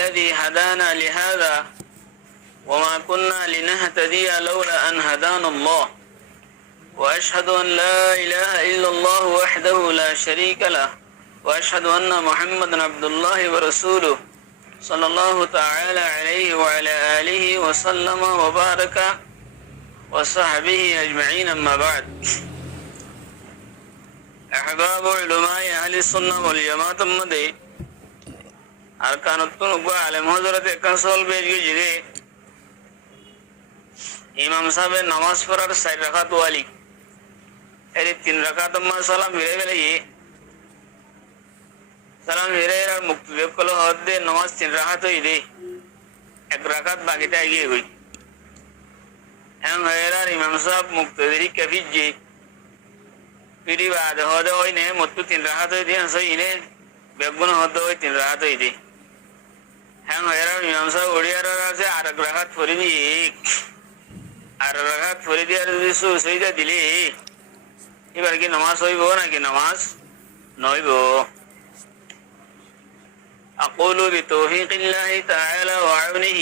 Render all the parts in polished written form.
الذي هدانا لهذا وما كنا لنهتدي لولا أن هدانا الله وأشهد أن لا إله إلا الله وحده لا شريك له وأشهد أن محمدا عبد الله ورسوله صلى الله تعالى عليه وعلى آله وسلم وبارك وصحبه أجمعين أما بعد أحباب علماء أهل السنة والجماعة مدي أركان الطنق على محضرة كنسول بيجي جدي ইমাম সাহেবের নামাজ পড়ার 4 রাকাত ওয়ালি এর 3 রাকাত মা সালাম ফিরে গেলে সালাম ফিরে আর মুক্তি দেব কল হদে নামাজ 3 রাকাত হই দে 1 রাকাত বাকিটা এগিয়ে গই এম হেরার ইমাম সাহেব মুক্তদি কফিজি পিডি বাদ হদে হই নে মত্তু 3 রাকাত হই দিন সইনে বেগুন হদে হই 3 রাকাত হই দে এম হেরার ইমাম সাহেব ওড়িয়ার আছে আর 1 রাকাত পড়ি দি আর রাকাত পড়ে দিয়ে যদি সুজদা দিলে এবার কি নামাজ হইব নাকি নামাজ নইব أقول بتوفيق الله تعالى وعونه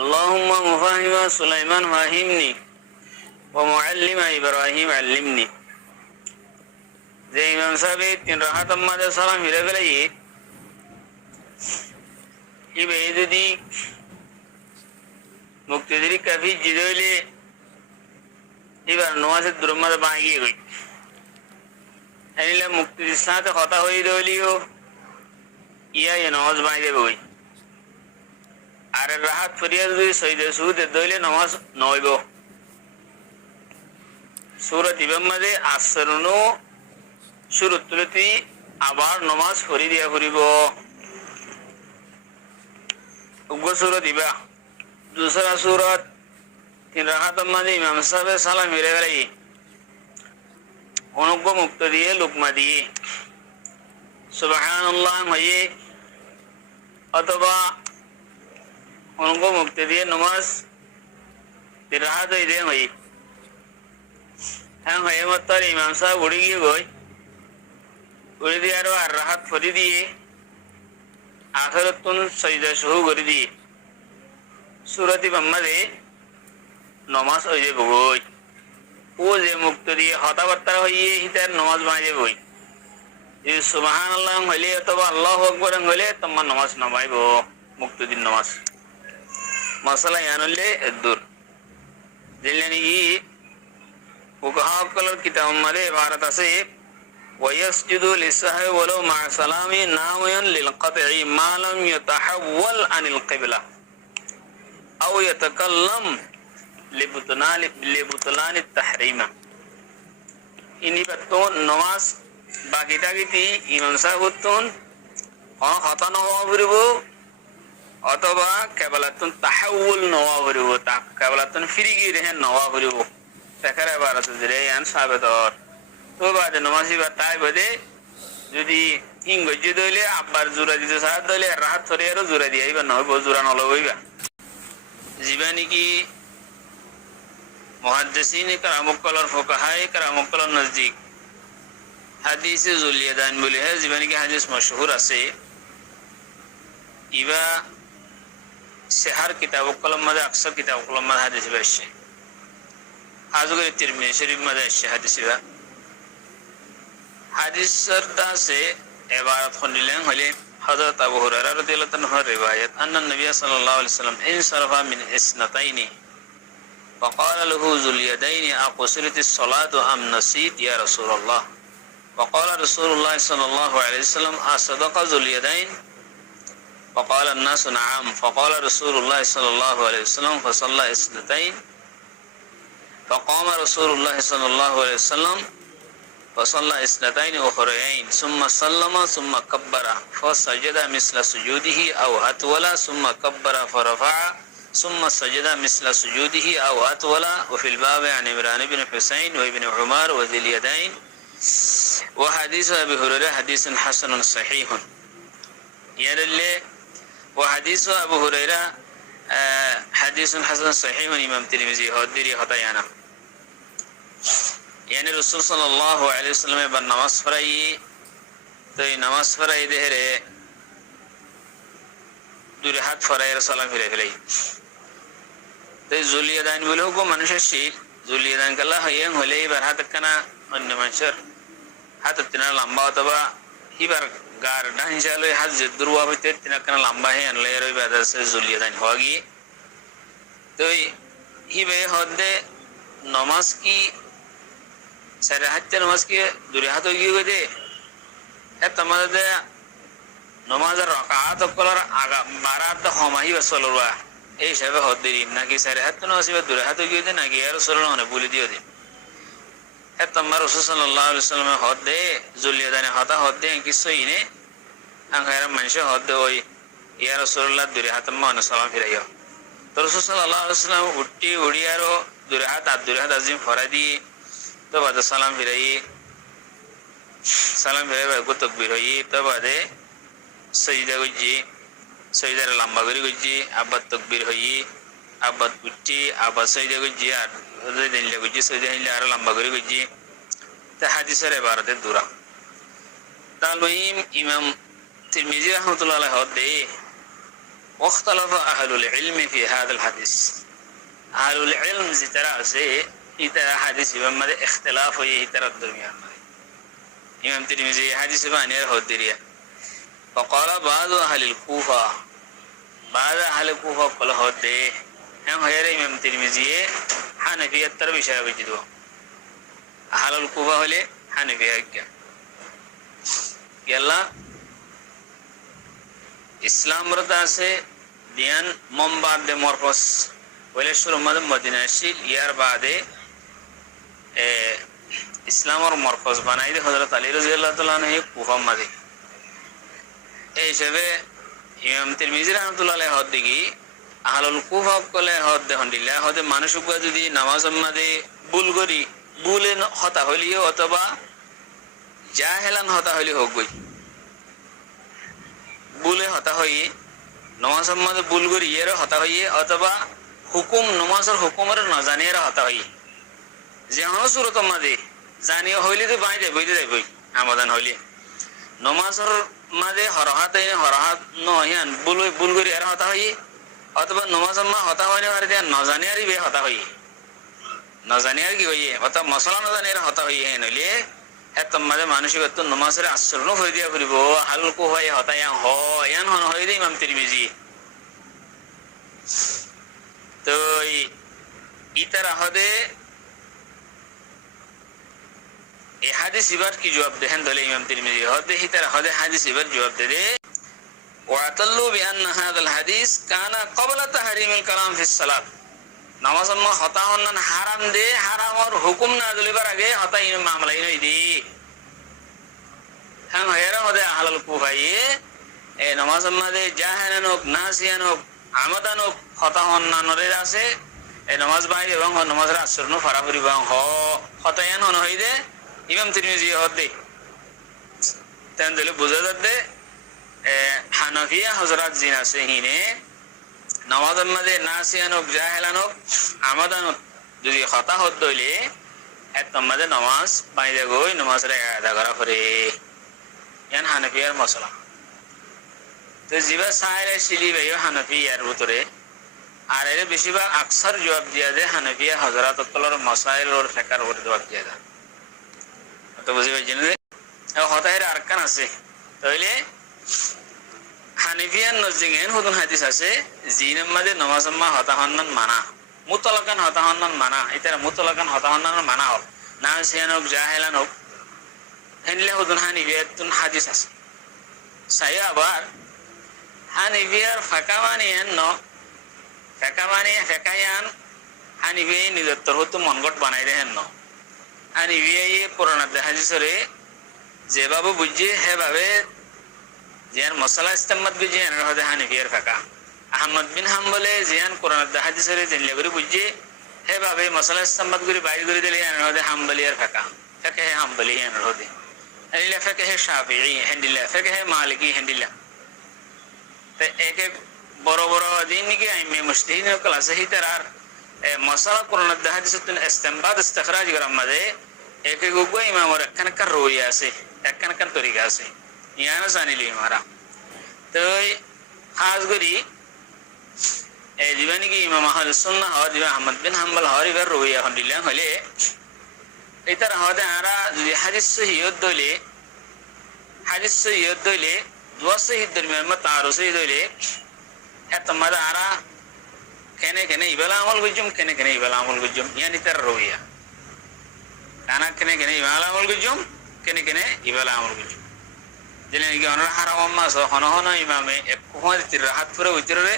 اللهم مفهم سليمان فهمني ومعلم إبراهيم علمني যে ইমাম সাহেব 3 রাকাত আমাদের সালাম ফিরে গেলে ইবে যদি মুক্তিদিরি কাফি জিদইলে এবার নামাজের দুরমাদ বাঁগিয়ে গই এনিলে মুক্তিদির সাথে কথা হই রইলিও ইয়া নামাজ বাঁগিয়ে গই আর রাহাত ফরিয়াদ যদি সইদে সুদে দইলে নামাজ নইব সূরাত ইবাম্মাদে আসরনো শুরু তুলতি আবার নামাজ পড়ি দিয়া করিব উগ্র সূরাত ইবা दूसरा सूरत 3 রাকাত মাঝে ইমাম সাহেবের সালাম ফিরে গেলে অনুগ্য মুক্ত দিয়ে লুকমা দিয়ে সুবহানাল্লাহ হয়ে অথবা অনুগ্য মুক্ত দিয়ে নামাজ 3 রাকাত হয়ে হয়ে হ্যাঁ হয়ে মত্তর ইমাম সাহেব উড়ে গিয়ে গই উড়ে দিয়ে আরো 8 রাকাত পড়ি দিয়ে আখিরাতুন সাজদা শুরু করে দিয়ে সূরাত ইবাম্মাদে নামাজ হয়ে বই ও যে মুক্ত দিয়ে হতাবার্তা হইয়ে হিতার নামাজ বাঁধে বই যে সুবহানাল্লাহ হইলে অথবা আল্লাহু আকবার হইলে তোমার নামাজ নামাইব মুক্তদিন নামাজ মাসালা ইয়ানলে দূর দিলেনি ফুকাহাকলের কিতাব মধ্যে ইবারত আছে ওয়াসজুদু লিসাহি ওয়ালাউ মা সালামি নাওয়ান লিল কতই মা লাম ইয়াতাহাওয়াল আনিল কিবলা أو يتكلم لبطلان التحريم إني بتون نماز باقي تاكيتي إمام ساهوتون خطأ نوابربو অথবা কেবলাতুন তাহাউল নওয়াবরিবো তা কেবলাতুন ফিরিগি রেহেন নওয়াবরিবো তাকারে বারাত জরে আন সাবেদর তো বাদে নমাজি বা তাই বাদে যদি ইংগজি দইলে আবার জুরা দিতে সাহায্য দইলে রাহাত ধরে আরো জুরা দিয়ে আইবা নয় জুরা নলবইবা জীবানী কি মুহাদ্দিসিন کرام اور فقہاء کرام নজদিক হাদিসে জুলিয়াদান বলে है জীবানী কি হাদিস মশহুর আছে ইবা সেহার কিতাব কলম মধ্যে আকসার কিতাব কলম মধ্যে হাদিস আছে আজগর তিরমিজি শরীফ মধ্যে আছে হাদিসা হাদিসের দাসে ইবারত খনিলেন হলে حضرت ابو هريره رضي الله عنه رواية ان النبي صلى الله عليه وسلم انصرف من اثنتين فقال له ذو اليدين اقصرت الصلاة ام نسيت يا رسول الله فقال رسول الله صلى الله عليه وسلم اصدق ذو اليدين فقال الناس نعم فقال رسول الله صلى الله عليه وسلم فصلى اثنتين فقام رسول الله صلى الله عليه وسلم فصلى اثنتين أخريين ثم سلم ثم كبر فسجد مثل سجوده أو أطول ثم كبر فرفع ثم سجد مثل سجوده أو أطول وفي الباب عن عمران بن حسين وابن عمر وذي اليدين وحديث أبي هريرة حديث حسن صحيح يرلي وحديث أبو هريرة حديث حسن صحيح إمام ترمذي هدري خطايانا यानी रसूल सल्लल्लाहु अलैहि वसल्लम पर नमाज पढ़ाई तो ये नमाज पढ़ाई दे रहे দুই হাত ফরাইয়ের সালাম ফিরে ফেলাই তো জুলিয়া দান বলে হোক মানুষের শীত জুলিয়া দান কাল্লা হইয়া হলে এবার হাত কানা অন্য মানুষের হাত তিনা লম্বা অথবা এবার গার ডান হিসাবে হাত যে দুর্বা হইতে তিনা কানা লম্বা হে আনলে এবার জুলিয়া দান হওয়া গিয়ে তো হিবে হদে নমাজ কি সারে হাতে নমাজ কি দুই হাত গিয়ে গই দে তোমাদের নমাজের রকাত কলার আগা বারাত হমাহি বসলবা এই হিসাবে হদ দেরি নাকি সারে হাত নমাজ দুই হাত গিয়ে দে নাকি আর সরল মানে বলে দিও দে তোমার রাসূল সাল্লাল্লাহু আলাইহি ওয়াসাল্লাম হদ দে জুলিয়া দানে হতা হদ দে কিছু ইনে আঙ্গারা মানুষ হদ দে ওই ইয়া রাসূলুল্লাহ দুই হাত মান সালাম ফিরাইও তো রাসূল সাল্লাল্লাহু আলাইহি ওয়াসাল্লাম উঠি উড়িয়ারো দুই হাত আজিম ফরা দিয়ে তো বাদ সালাম ফিরাই গো তাকবীর হই তো বাদে সজদা গজি সজদার লম্বা করে গজি আবার তাকবীর হই আবার উঠি আবার সজদা গজি আর দিলে গজি সজদা হিলে আর লম্বা করে গজি তা হাদিসের ইবারতে দূরা তাল মুহিম ইমাম তিরমিজি রাহমাতুল্লাহ আলাইহি হদে واختلف اهل العلم في هذا الحديث اهل العلم زترا سے इतर حدیث में اختلاف हुई इतर दरमियान इमाम तिरमिजी حدیث बाने होदिरिया وقال بعض اهل الكوفه بعض اهل الكوفه قال होदे हम हेरे इमाम तिरमिजी हनफियत तर विषय वजदो اهل الكوفه হলে হানাফিয়া यल्ला ইসলাম রতা আছে দিয়ান মোমবাদ দে মরকস ওইলে শুরু মদিনা শিল ইয়ার বাদে ইসলামের মরকজ বানাই দে হযরত আলী রাদিয়াল্লাহু তাআলা আনহু কুফা মাঝে এই হিসেবে ইমাম তিরমিজি রাহমাতুল্লাহ আলাইহি হদ দিগি আহলুল কুফা কলে হদ দে হন্দিল্লাহ হদে মানুষ যদি নামাজ মাঝে ভুল করি ভুলে হতা হলিও অথবা জাহেলান হতা হলি হোক গই ভুলে হতা হই নমাজ মাঝে ভুল করি এর হতা হই অথবা হুকুম নমাজের হুকুমের না জানিয়ে হতা হই যেন সুরত মাঝে জানিয়ে হইলে তো বাই যাবই যাবই আমাদান হইলে নমাজের মাঝে হরহাত নহিয়ান ভুল করি আর হতা হই অথবা নমাজ মা হতা হইলে আর দিয়া না জানিয়ারই বে হতা হই না জানিয়ার কি হইয়ে অথবা মশলা না জানিয়ে হতা হই নইলে তোমাদের মানসিকত্ব নমাজের আচরণ হয়ে দিয়া করিব হালকো হয় হতায়া হন হয়ে দে ইমাম তিরমিজি তো ইতারা হদে এই হাদিস ইবার কি জবাব দেন দলে ইমাম তিরমিজি হদে ইতারা হদে হাদিস ইবার জবাব দে ওয়াতাল্লু বিআন্না হাযাল হাদিস কানা ক্বাবলা তাহরিমিল কালাম ফিস সালাত নামাজ মা হতা হন হারাম দে হারামর হুকুম না দলিবার আগে হতা ইন মামলা ইনই দি हम हेरा होदे अहलुल कुफाई ए नमाज मादे जाहानान होक नासियान होक আমাদান হতা হন্না নরে আছে এই নামাজ বাইরে এবং নামাজের আচরণ ফারাফারি বাং হতায়ান হন হইদে ইমাম তিরমিজি হদে তেন দিলে বুঝা যাচ্ছে হানাফিয়া হযরত জিন আছে হিনে নামাজের মধ্যে নাসিয়ান হোক জাহেলান হোক আমাদান যদি হতা হদ হইলে এত মধ্যে নামাজ বাইরে গই নামাজের আদা করা করে ইয়ান হানাফিয়ার মশলা তো জিবা সাইরে শিলি ভাইও হানাফিয়ার ভিতরে আর এর বেশিরভাগ আকসার জবাব দিয়া যে হানাফিয়া হযরত কলর মাসাইল ওর ফিকর ওর জবাব দিয়া দা তো বুঝি পাইছেন যে হতায়ের আরকান আছে তাইলে হানাফিয়ার নজদিগেন হুদুন হাদিস আছে জিনের মধ্যে নামাজ মা হতা হন্নান মানা মুতলাকান হতা হন্নান মানা এটা মুতলাকান হতা হন্নান মানা হোক নাসিয়ান হোক জাহেলান হোক হেনলে হুদুন হানাফিয়াতুন হাদিস আছে সাই আবার হানিফিয়ার ফাঁকামানিয়ান ন ফেকামানিয়া ফেকায়ান হানিফিয়াই নিজত্বর হতো মনগট বানাই দেহেন ন হানিফিয়াই পুরানা হাদিসরে যেভাবে বুঝিয়ে সেভাবে যেন মশলা ইস্তেমাত বুঝিয়ে এনার হতে হানিফিয়ার ফাঁকা আহমদ বিন হাম্বলে যেন পুরানা হাদিসরে জেনলে করে বুঝিয়ে সেভাবে মশলা ইস্তেমাত করে বাইর করে দিলে এনার হতে হাম্বলিয়ার ফাঁকা ফেকে হাম্বলি এনার হতে হেন্ডিলা ফেকে শাফিঈ হেন্ডিলা ফেকে মালিকি হেন্ডিলা एक एक बड़ो बड़ो दिन की आइमे मुस्तिहिन क्लास ही तरह मसला कुरान हदीस तुन इस्तिंबात इस्तिखराज गरमदे एक एक गो इमाम और कन कर रोया से कन तरीका से याना सानी ली हमारा तो खास गरी এই দিবানি কি ইমাম আহলে সুন্নাহ হর দিবা আহমদ বিন হাম্বল হর ইবার রুইয়া হন্ডিলাম হলে এটার হদে আরা যদি হাদিস সহিহত দইলে হাদিস সহিহত দইলে দুয়া সহিহ দরমিয়ান মত আর সহিহ দইলে এত মাদা আরা কেনে কেনে ইবালা আমল গুজুম কেনে কেনে ইবালা আমল গুজুম ইয়ানি তার রুইয়া কানা কেনে কেনে ইবালা আমল গুজুম কেনে কেনে ইবালা আমল গুজুম জেনে কি অনর হারাম মাস হন হন ইমামে এক কোহর তির হাত করে উইতরে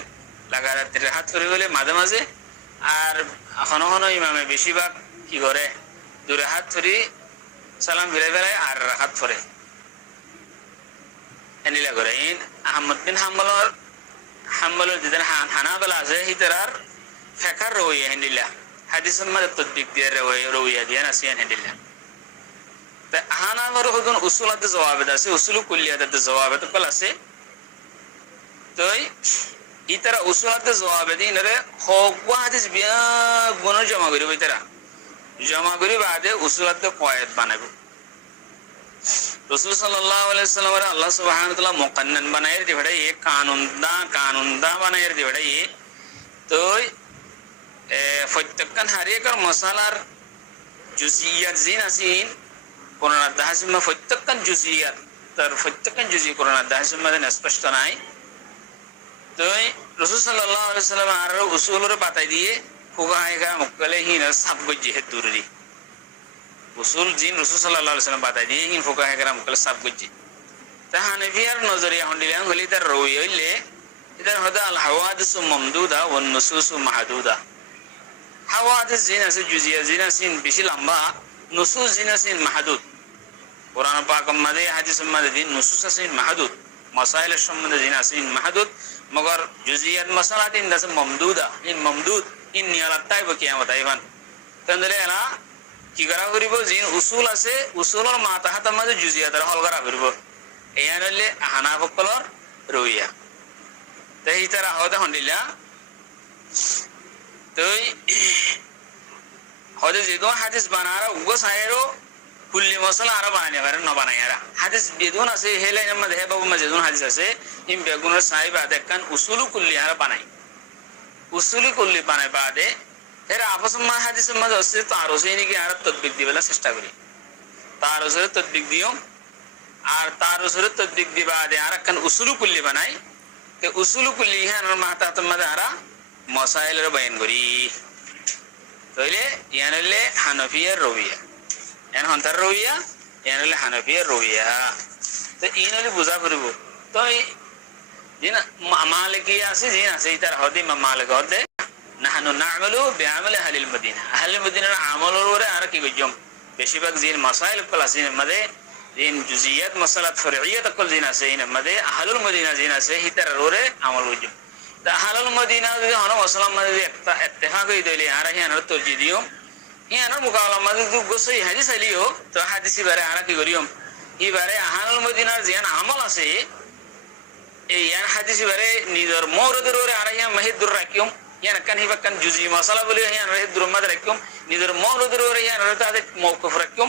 লাগাতার তির হাত করে গেলে মাঝে মাঝে আর হন হন ইমামে বেশিরভাগ কি করে দুরে হাত ধরি সালাম ফিরে ফেরায় আর হাত ধরে এনিলা করে ইন আহমদ বিন হাম্বলের যেদিন হানাবেলা আছে হিতার ফেকার রইয়া হেন্ডিলা হাদিসের মাঝে তদ্বিক দিয়ে রইয়া দিয়ে নাসিয়ান হেন্ডিলা তা হানাবের হদন উসুলাতে জবাবেদ আছে উসুল কুল্লিয়াতে জবাবেদ কল আছে তো ইতারা উসুলাতে জবাবেদ ইনরে হকওয়া হাদিস বিয়া গুণ জমা করিব ইতারা জমা করি বাদে উসুলাতে কয়েদ বানাবো রসুল সাল্লাল্লাহু আলাইহি ওয়াসাল্লাম আল্লাহ সুবহানাহু ওয়া তাআলা মুকান্নান বানায়ের দিবড়ে এক কানুনদা বানায়ের দিবড়ে তো প্রত্যেকখান হারিয়েকার মশালার জুজিয়াত জিন আসিন কোরআন দাহসিমা প্রত্যেকখান জুজিয়াত তার প্রত্যেকখান জুজি কোরআন দাহসিমা দেন স্পষ্ট নাই তো রসুল সাল্লাল্লাহু আলাইহি ওয়াসাল্লাম আর উসুলের পাতায় দিয়ে ফুকাহায়কা মুকালে হিন সব গজি হে দুররি উসুল জিন রসুল সাল্লাল্লাহু আলাইহি ওয়াসাল্লাম বাতাই দিয়ে হিন ফুকাহায়কা মুকালে সব গজি তা হানাফিয়ার নজরিয়া হন্ডিলাম হলি তার রই হইলে ইদার হদা আল হাওয়াদিসু মামদুদা ওয়ান নুসুসু মাহদুদা হাওয়াদিস জিন আছে জুজিয়া জিন আছে বেশি লম্বা নুসুস জিন আছে মাহদুদ কোরআন পাক মধ্যে হাদিস মধ্যে দিন নুসুস আছে মাহদুদ মাসাইলের সম্বন্ধে জিন আছে মাহদুদ মগর জুজিয়াত মাসালাত in Das মামদুদা in Mamdud in নিয়ালাত তাইব কিয়ামত আইবান তন্দলে এলা কি করা করিব জিন উসুল আছে উসুলর মাতাহাত মধ্যে জুজিয়াতের হল করা করিব এয়ানলে হানাফকলর রইয়া তাই তারা হদে হন্ডিলা তই হদে যেদো হাদিস বানারা উগো সায়েরো কুল্লি মশলা আর বানানি পারে ন বানাইরা হাদিস বেদুন আছে হেলে মধ্যে হে বাবু যেদুন হাদিস আছে ইম বেগুনের সাহেব আদেকান উসুলু কুল্লি আর বানাই উসুলি কুল্লি বানাই বাদে এর আপস মা হাদিসের মধ্যে আছে তার হোসেনি কি আর তদবিক দিবেলা চেষ্টা করি তার হোসের তদবিক দিও আর তার হোসের তদবিক দিবা দে আর কান উসুলু কুল্লি বানাই তে উসুলু কুল্লি হ্যাঁ মাতাত মধ্যে আর মাসাইলের বয়ান করি তাইলে ইয়ানলে হানাফিয়ার রবিয়া এন হন্তার রবিয়া ইয়ানলে হানাফিয়ার রবিয়া তো ইনলে বুঝা করিব তো জিনা মালিকিয়া আছে জিনা আছে ইতার হদি মালিক হদে নাহনু না'মালু বিআমালি আহলিল মদিনা আহলিল মদিনার আমলের ওরে আর কি গজম বেশিরভাগ জিন মাসাইল কল আছে মধ্যে জিন জুজিয়াত মাসালাত ফরইয়াত কল জিন আছে ইন মধ্যে আহলুল মদিনা জিন আছে হিতার ওরে আমল গজম তা আহলুল মদিনা যদি হন মুসলমান মধ্যে একটা ইত্তেফাক হই দইলে আর হিয়ানর তরজি দিও হিয়ানর মুকাবলা মধ্যে দু গোসই হাদিস আলিও তো হাদিসি বারে আর কি করিও ইবারে আহলুল মদিনার জিন আমল আছে এই ইয়ান হাদিসি বারে নিজর মওরদের ওরে আর হিয়া মাহিদুর রাকিও ইয়ান কান হিবাকান জুজি মাসালা বলি ইয়ান রাহিদুর মাদ রাকিও নিজর মওরদের ওরে ইয়ান রাতাদে মওকুফ রাকিও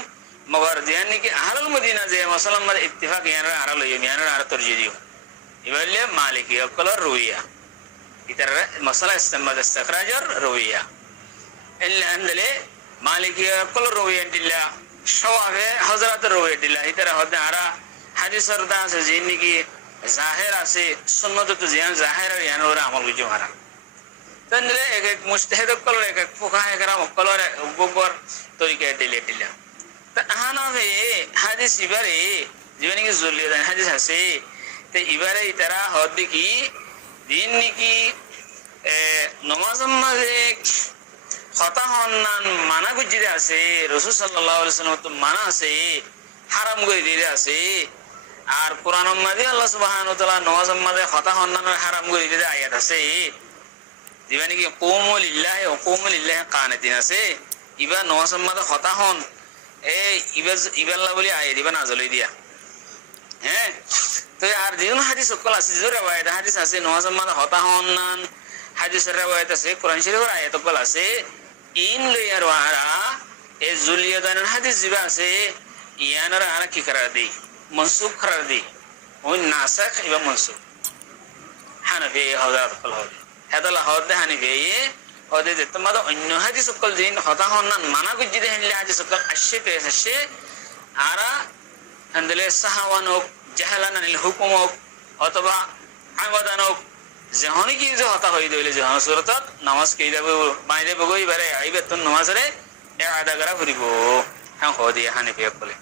মগর জিয়ান কি আহলুল মদিনা যে মুসলমান মধ্যে ইত্তেফাক ইয়ান আর লইও ইয়ান আর তরজি দিও ইবালে মালিকি কলর রুইয়া ইতার মাসালা ইস্তেমাদ ইস্তিখরাজর রুইয়া ইল্লা আন্দলে মালিকি কলর রুইয়া দিল্লা শাওয়াবে হযরত রুইয়া দিল্লা ইতার হদে আরা হাদিসের দাস জিনি কি জাহির আছে সুন্নত তো জিয়ান জাহির আর ইয়ান ওরা আমল বুঝো হারা তন্দ্রে এক এক মুজতাহিদ কলর এক এক ফুকাহে کرام কলর গোবর তরিকা দিলে দিলা তা হানাবে হাদিস ইবারে জীবনে কি জুলিয়া দেন হাদিস আছে তে ইবারে ইতারা হদি কি দিন কি নামাজ মাঝে খতা হন্নান মানা গুজিরে আছে রাসূল সাল্লাল্লাহু আলাইহি ওয়াসাল্লাম তো মানা আছে হারাম করে দিয়ে আছে আর কোরআন মাঝে আল্লাহ সুবহানাহু ওয়া তাআলা নামাজ মাঝে খতা হন্নানের হারাম করে দিয়ে আয়াত আছে দিবানি কি কুমু লিল্লাহি ওয়া কুমু লিল্লাহি কানিতিন আছে ইবা নামাজ মাঝে খতা হন এই ইবাল্লাহ বলি আয়াত দিবা নাজলই দিয়া হ্যাঁ তো আর যেন হাদিস সকল আছে যে রওয়ায়াত হাদিস আছে নামাজ মাঝে খতা হন্নান হাদিসের রওয়ায়াত আছে কোরআন শরীফের আয়াত সকল আছে ইন লইয়ার ওয়ারা এই জুলিয়াদানের হাদিস জিবা আছে ইয়ানার আর কি করার দেই منسوخ قرار دی اون ناسخ و منسوخ حنفی حضرات قل هذا হেতলা হদে হানিফে হদে যে তোমাদের অন্য হাজি সকল দিন হতা হন্নান মানা গুজিদে হেনলে হাজি সকল আসে পেয়েছে আরা হান্দলে সাহাওয়ান হোক জাহালান আনিল হুকুম হোক অথবা আমাদান হোক যেহনি কি যে হতা হয়ে দিলে যেহন সুরতত নামাজ কে যাবো বাইরে বগই বারে আইবে তো নামাজরে এ আদা করা ফুরিব হ্যাঁ হদিয়া হানিফে বলে